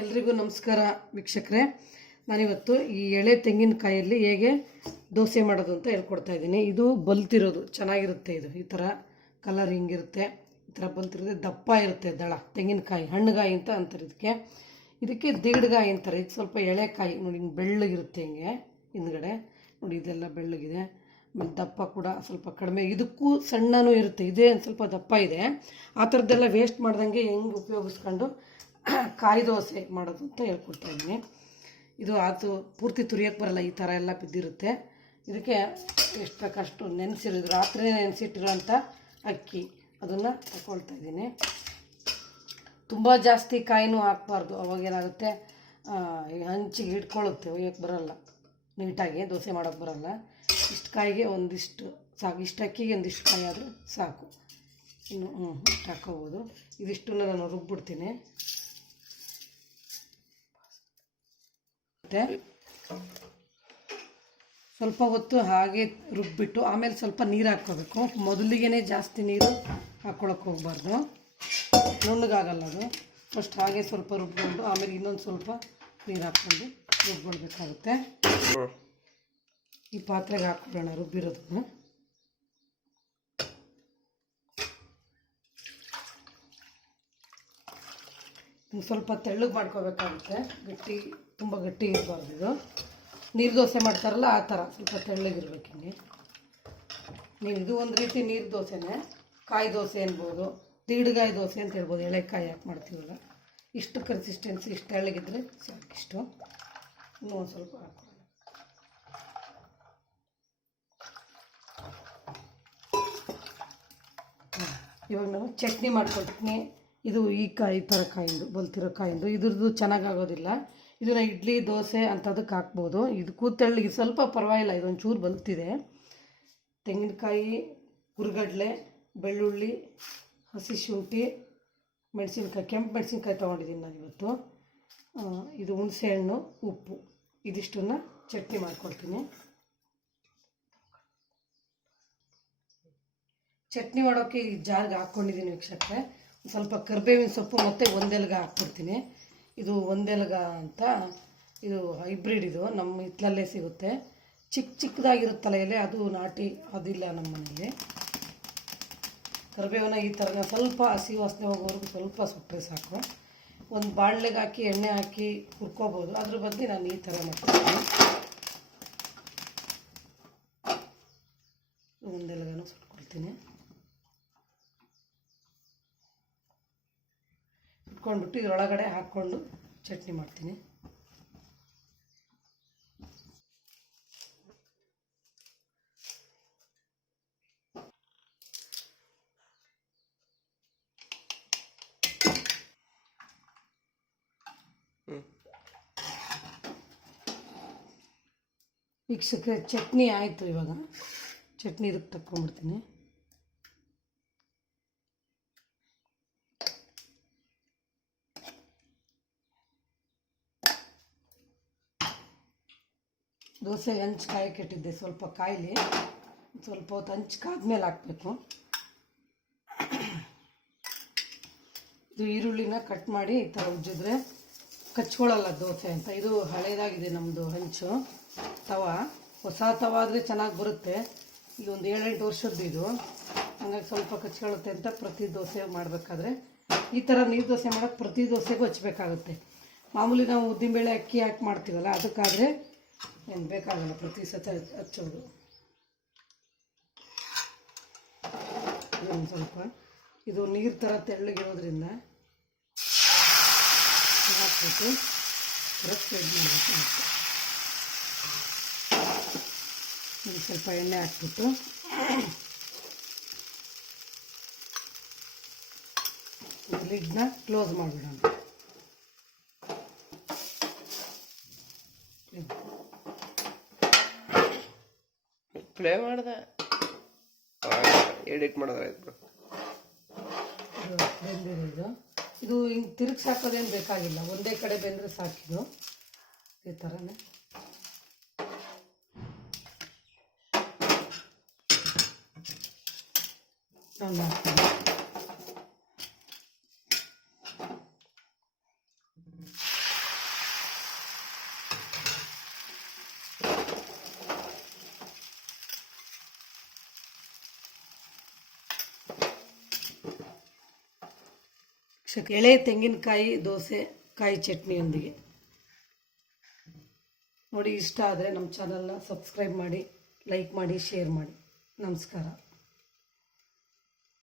ಎಲ್ರಿಗೂ ನಮಸ್ಕಾರ ವೀಕ್ಷಕರೇ. ನಾನಿವತ್ತು ಈ ಎಳೆ ತೆಂಗಿನಕಾಯಲ್ಲಿ ಹೇಗೆ ದೋಸೆ ಮಾಡೋದು ಅಂತ ಹೇಳ್ಕೊಡ್ತಾ ಇದ್ದೀನಿ. ಇದು ಬಲ್ತಿರೋದು ಚೆನ್ನಾಗಿರುತ್ತೆ. ಇದು ಈ ಥರ ಕಲರ್ ಹಿಂಗಿರುತ್ತೆ, ಈ ಥರ ಬಲ್ತಿರುತ್ತೆ, ದಪ್ಪ ಇರುತ್ತೆ ದಳ. ತೆಂಗಿನಕಾಯಿ ಹಣ್ಣುಗಾಯಿ ಅಂತ ಅಂತಾರೆ ಇದಕ್ಕೆ ದಿಗಡ್ಗಾಯಿ ಅಂತಾರೆ. ಇದು ಸ್ವಲ್ಪ ಎಳೆಕಾಯಿ ನೋಡಿ, ಹಿಂಗೆ ಬೆಳ್ಳಗಿರುತ್ತೆ ಹಿಂಗೆ ಹಿಂದ್ಗಡೆ ನೋಡಿ, ಇದೆಲ್ಲ ಬೆಳ್ಳಗಿದೆ. ಆಮೇಲೆ ದಪ್ಪ ಕೂಡ ಸ್ವಲ್ಪ ಕಡಿಮೆ, ಇದಕ್ಕೂ ಸಣ್ಣನೂ ಇರುತ್ತೆ. ಇದೇ ಸ್ವಲ್ಪ ದಪ್ಪ ಇದೆ. ಆ ಥರದ್ದೆಲ್ಲ ವೇಸ್ಟ್ ಮಾಡ್ದಂಗೆ ಹೆಂಗೆ ಉಪಯೋಗಿಸ್ಕೊಂಡು ಕಾಯಿ ದೋಸೆ ಮಾಡೋದು ಅಂತ ಹೇಳ್ಕೊಡ್ತಾ ಇದ್ದೀನಿ. ಇದು ಅದು ಪೂರ್ತಿ ತುರಿಯೋಕ್ಕೆ ಬರಲ್ಲ, ಈ ಥರ ಎಲ್ಲ ಬಿದ್ದಿರುತ್ತೆ. ಇದಕ್ಕೆ ಎಷ್ಟು ಬೇಕಷ್ಟು ನೆನೆಸಿರೋದು, ರಾತ್ರಿ ನೆನೆಸಿಟ್ಟಿರೋಂಥ ಅಕ್ಕಿ ಅದನ್ನು ತಗೊಳ್ತಾ ಇದ್ದೀನಿ. ತುಂಬ ಜಾಸ್ತಿ ಕಾಯಿನೂ ಹಾಕ್ಬಾರ್ದು, ಅವಾಗೇನಾಗುತ್ತೆ ಹಂಚಿಗೆ ಹಿಡ್ಕೊಳ್ಳುತ್ತೆ, ಒಯ್ಯೋಕ್ಕೆ ಬರಲ್ಲ, ನೀಟಾಗಿ ದೋಸೆ ಮಾಡೋಕ್ಕೆ ಬರಲ್ಲ. ಇಷ್ಟು ಕಾಯಿಗೆ ಒಂದಿಷ್ಟು ಸಾಕು, ಇಷ್ಟು ಅಕ್ಕಿಗೆ ಒಂದಿಷ್ಟು ಕಾಯಿ ಆದರೂ ಸಾಕು. ಇನ್ನು ಹಾಕೋಬೋದು. ಇದಿಷ್ಟನ್ನು ನಾನು ರುಬ್ಬಿಡ್ತೀನಿ. ಸ್ವಲ್ಪ ಹೊತ್ತು ಹಾಗೆ ರುಬ್ಬಿಟ್ಟು ಆಮೇಲೆ ಸ್ವಲ್ಪ ನೀರು ಹಾಕ್ಕೋಬೇಕು. ಮೊದಲಿಗೆ ಜಾಸ್ತಿ ನೀರು ಹಾಕ್ಕೊಳಕ್ಕೆ ಹೋಗ್ಬಾರ್ದು, ನುಣ್ಣಗಾಗಲ್ಲ ಅದು. ಫಸ್ಟ್ ಹಾಗೆ ಸ್ವಲ್ಪ ರುಬ್ಕೊಂಡು ಆಮೇಲೆ ಇನ್ನೊಂದು ಸ್ವಲ್ಪ ನೀರು ಹಾಕ್ಕೊಂಡು ರುಬ್ಕೊಳ್ಬೇಕಾಗುತ್ತೆ. ಈ ಪಾತ್ರೆಗೆ ಹಾಕ್ಬಿಡೋಣ ರುಬ್ಬಿರೋದನ್ನು. ಸ್ವಲ್ಪ ತೆಳ್ಳಗೆ ಮಾಡ್ಕೋಬೇಕಾಗುತ್ತೆ, ಗಟ್ಟಿ ತುಂಬ ಗಟ್ಟಿ ಇರಬಾರ್ದು. ಇದು ನೀರು ದೋಸೆ ಮಾಡ್ತಾರಲ್ಲ ಆ ಥರ ಸ್ವಲ್ಪ ತೆಳ್ಳಗಿರ್ಬೇಕು ಹಿಂಗೆ. ಇದು ಒಂದು ರೀತಿ ನೀರು ದೋಸೆನೇ, ಕಾಯಿ ದೋಸೆ ಅನ್ಬೋದು, ದಿಗಡ್ಗಾಯಿ ದೋಸೆ ಅಂತ ಹೇಳ್ಬೋದು. ಎಳೆಕಾಯಿ ಹಾಕಿ ಮಾಡ್ತೀವಲ್ಲ, ಇಷ್ಟು ಕನ್ಸಿಸ್ಟೆನ್ಸಿ ಇಷ್ಟು ತೆಳ್ಳಗಿದ್ರೆ ಸಾಕಿಷ್ಟು. ಇನ್ನೂ ಒಂದು ಸ್ವಲ್ಪ ಹಾಕೋಣ. ಇವಾಗ ನಾವು ಚಟ್ನಿ ಮಾಡ್ಕೊಳ್ತೀನಿ. ಇದು ಈ ಥರ ಕಾಯಿಂದು ಬಲ್ತಿರೋ ಕಾಯಿಂದು ಇದ್ರದ್ದು ಚೆನ್ನಾಗಾಗೋದಿಲ್ಲ. ಇದನ್ನು ಇಡ್ಲಿ ದೋಸೆ ಅಂಥದಕ್ಕೆ ಹಾಕ್ಬೋದು. ಇದು ಕೂತೆಳ್ಳಿಗೆ ಸ್ವಲ್ಪ ಪರವಾಗಿಲ್ಲ, ಇದೊಂಚೂರು ಬಲ್ತಿದೆ. ತೆಂಗಿನಕಾಯಿ, ಹುರ್ಗಡ್ಲೆ, ಬೆಳ್ಳುಳ್ಳಿ, ಹಸಿ ಶುಂಠಿ, ಮೆಣಸಿನ್ಕಾಯಿ, ಕೆಂಪು ಮೆಣಸಿನ್ಕಾಯಿ ತೊಗೊಂಡಿದ್ದೀನಿ ನಾನು ಇವತ್ತು. ಇದು ಹುಣಸೆಹಣ್ಣು, ಉಪ್ಪು, ಇದಿಷ್ಟನ್ನು ಚಟ್ನಿ ಮಾಡ್ಕೊಳ್ತೀನಿ. ಚಟ್ನಿ ಮಾಡೋಕ್ಕೆ ಈ ಜಾರ್ಗೆ ಹಾಕ್ಕೊಂಡಿದ್ದೀನಿ ವೀಕ್ಷಕರೇ. ಸ್ವಲ್ಪ ಕರಿಬೇವಿನ ಸೊಪ್ಪು ಮತ್ತು ಒಂದೆಲಗ ಹಾಕ್ಬಿಡ್ತೀನಿ. ಇದು ಒಂದೆಲಗ ಅಂತ, ಇದು ಹೈಬ್ರಿಡ್, ಇದು ನಮ್ಮ ಹಿತ್ತಲಲ್ಲೇ ಸಿಗುತ್ತೆ. ಚಿಕ್ಕದಾಗಿರುತ್ತಲ್ಲ ಎಲೆ, ಅದು ನಾಟಿ ಅದಿಲ್ಲ ನಮ್ಮ ಮನೇಲಿ. ಕರಿಬೇವನ್ನ ಈ ಥರ ಸ್ವಲ್ಪ ಹಸಿ ವಾಸನೆ ಹೋಗೋವರೆಗೂ ಸ್ವಲ್ಪ ಸುಟ್ಟರೆ ಸಾಕು. ಒಂದು ಬಾಣಲೆಗೆ ಹಾಕಿ ಎಣ್ಣೆ ಹಾಕಿ ಹುರ್ಕೋಬೋದು, ಅದ್ರ ಬದಲು ನಾನು ಈ ಥರ ಮಾಡ್ತೀನಿ. ಒಂದೆಲಗನೂ ಸುಟ್ಕೊಳ್ತೀನಿ. ಇಟ್ಕೊಂಡ್ಬಿಟ್ಟು ಇದರೊಳಗಡೆ ಹಾಕ್ಕೊಂಡು ಚಟ್ನಿ ಮಾಡ್ತೀನಿ. ವೀಕ್ಷಕರೇ, ಚಟ್ನಿ ಆಯಿತು. ಇವಾಗ ಚಟ್ನಿ ಇದಕ್ಕೆ ತಕ್ಕೊಂಡ್ಬಿಡ್ತೀನಿ. ದೋಸೆ ಹಂಚು ಕಾಯಕ್ಕೆ ಇಟ್ಟಿದ್ದೆ, ಸ್ವಲ್ಪ ಕಾಯಿಲಿ ಸ್ವಲ್ಪ ಹೊತ್ತು ಹಂಚು ಕಾದ್ಮೇಲೆ ಹಾಕಬೇಕು. ಇದು ಈರುಳ್ಳಿನ ಕಟ್ ಮಾಡಿ ಈ ಥರ ಉಜ್ಜಿದ್ರೆ ಕಚ್ಕೊಳ್ಳಲ್ಲ ದೋಸೆ ಅಂತ. ಇದು ಹಳೇದಾಗಿದೆ ನಮ್ಮದು ಹಂಚು ತವ. ಹೊಸ ತವ ಆದರೆ ಚೆನ್ನಾಗಿ ಬರುತ್ತೆ. ಈಗ ಒಂದು 7-8 ವರ್ಷದ್ದು ಇದು, ಹಂಗಾಗಿ ಸ್ವಲ್ಪ ಕಚ್ಕೊಳ್ಳುತ್ತೆ ಅಂತ ಪ್ರತಿ ದೋಸೆ ಮಾಡಬೇಕಾದ್ರೆ ಈ ಥರ ನೀರು ದೋಸೆ ಮಾಡೋಕ್ಕೆ ಪ್ರತಿ ದೋಸೆಗೂ ಹಚ್ಚಬೇಕಾಗುತ್ತೆ. ಮಾಮೂಲಿ ನಾವು ಉದ್ದಿನಬೇಳೆ ಅಕ್ಕಿ ಹಾಕಿ ಮಾಡ್ತೀವಲ್ಲ, ಅದಕ್ಕಾದರೆ ಏನು ಬೇಕಾಗಲ್ಲ ಪ್ರತಿ ಸತಿ ಹಚ್ಚೋದು. ಒಂದು ಸ್ವಲ್ಪ ಇದು ನೀರು ಥರ ತೆಳ್ಳಗಿರೋದ್ರಿಂದ ಹಾಕ್ಬಿಟ್ಟು ಸ್ಪ್ರೆಡ್ ಮಾಡಬೇಕು. ಇದು ಸ್ವಲ್ಪ ಎಣ್ಣೆ ಹಾಕ್ಬಿಟ್ಟು ಲಿಡ್ನ ಕ್ಲೋಸ್ ಮಾಡಿಬಿಡೋಣ. ಪ್ಲೇ ಮಾಡಿದೆ, ಎಡಿಟ್ ಮಾಡಿದ್ರೆ ಬೆಂದಿರೋದು. ಇದು ಹಿಂಗೆ ತಿರುಗಿಸಿ ಹಾಕೋದೇನು ಬೇಕಾಗಿಲ್ಲ, ಒಂದೇ ಕಡೆ ಬೆಂದರೆ ಸಾಕಿದು. ಈ ಥರನೇ ನಾನು ಮಾಡ್ತೀನಿ. ಎಳೆ ತೆಂಗಿನಕಾಯಿ ದೋಸೆ ಕಾಯಿ ಚಟ್ನಿಯೊಂದಿಗೆ ನೋಡಿ. ಇಷ್ಟ ಆದರೆ ನಮ್ಮ ಚಾನಲ್ನ ಸಬ್ಸ್ಕ್ರೈಬ್ ಮಾಡಿ, ಲೈಕ್ ಮಾಡಿ, ಶೇರ್ ಮಾಡಿ. ನಮಸ್ಕಾರ.